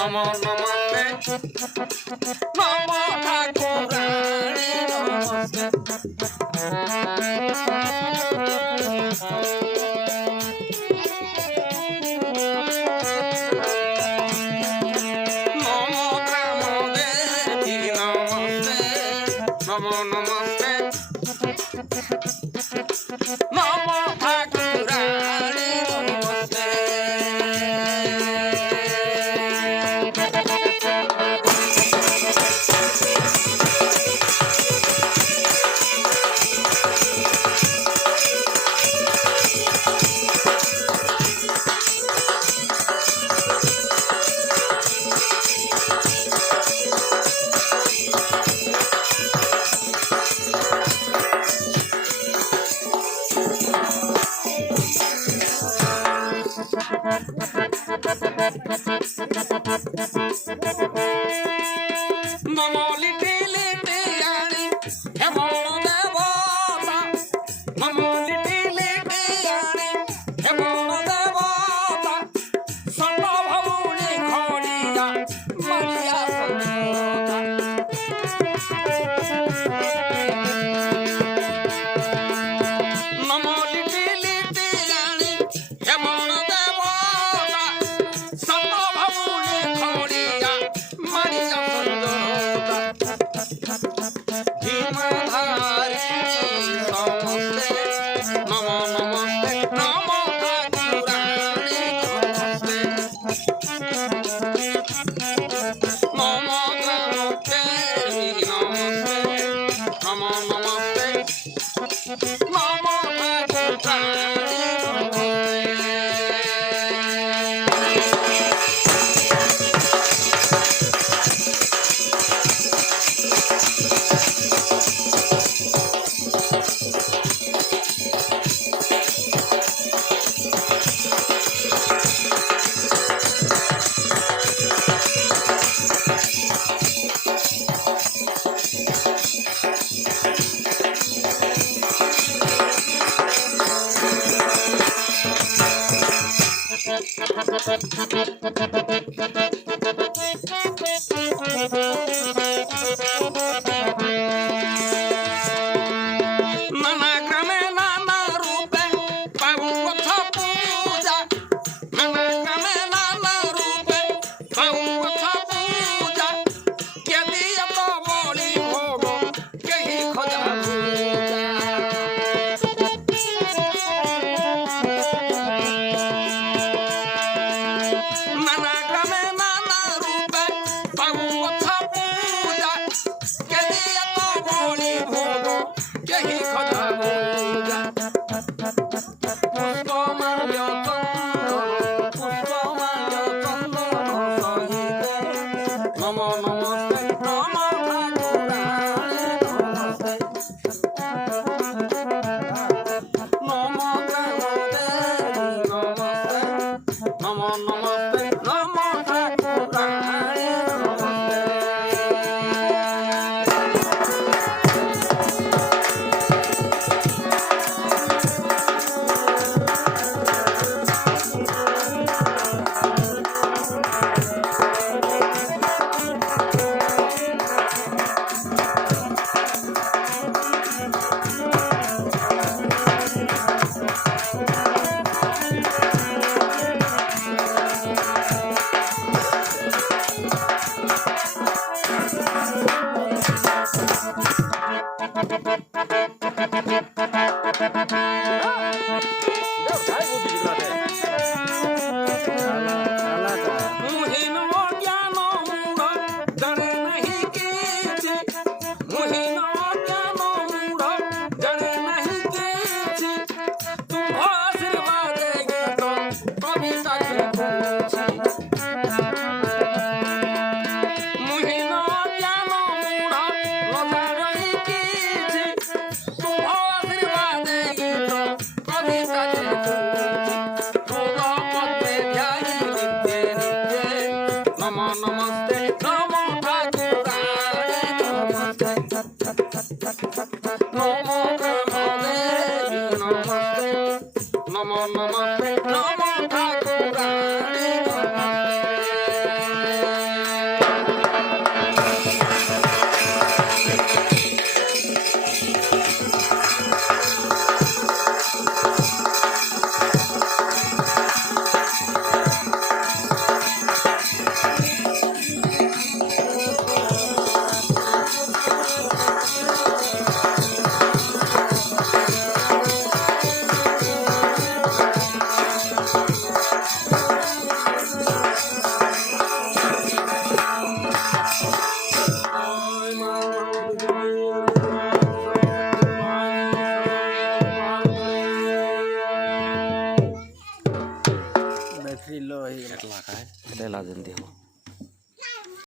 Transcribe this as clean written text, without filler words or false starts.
নমো নমস্তে নমো ঠাকুরানী নমস্তে নমো গ্রাম দেবী নমস্তে নমো নমস্তে নমো ঠাকুরানী নমস্তে নমো লিটি লিটি আনি হেমন দেবতা নমো লিটি লিটি আনি হেমন দেবতা সর্বভৌমনি খড়িয়া মারিয়া সন্ধ্যা নমো লিটি লিটি আনি হেমন দেবতা সর্বভৌমনি খড়িয়া মারিয়া নানা গ্রামে নানা রূপে পাবো কথা পূজা নানা গ্রামে নানা রূপে পাবো কথা পূজা কে দিয়ে তো বলি ভোগ কেহি খোঁজা নানা গ্রামে নানা রূপে পাবো কথা পূজা কে দিয়ে তো বলি ভোগ কেহি খোঁজা নমো নমস্তে নমো ঠাকুরানী নমস্তে নমো গ্রাম দেবী নমস্তে নমো নমস্তে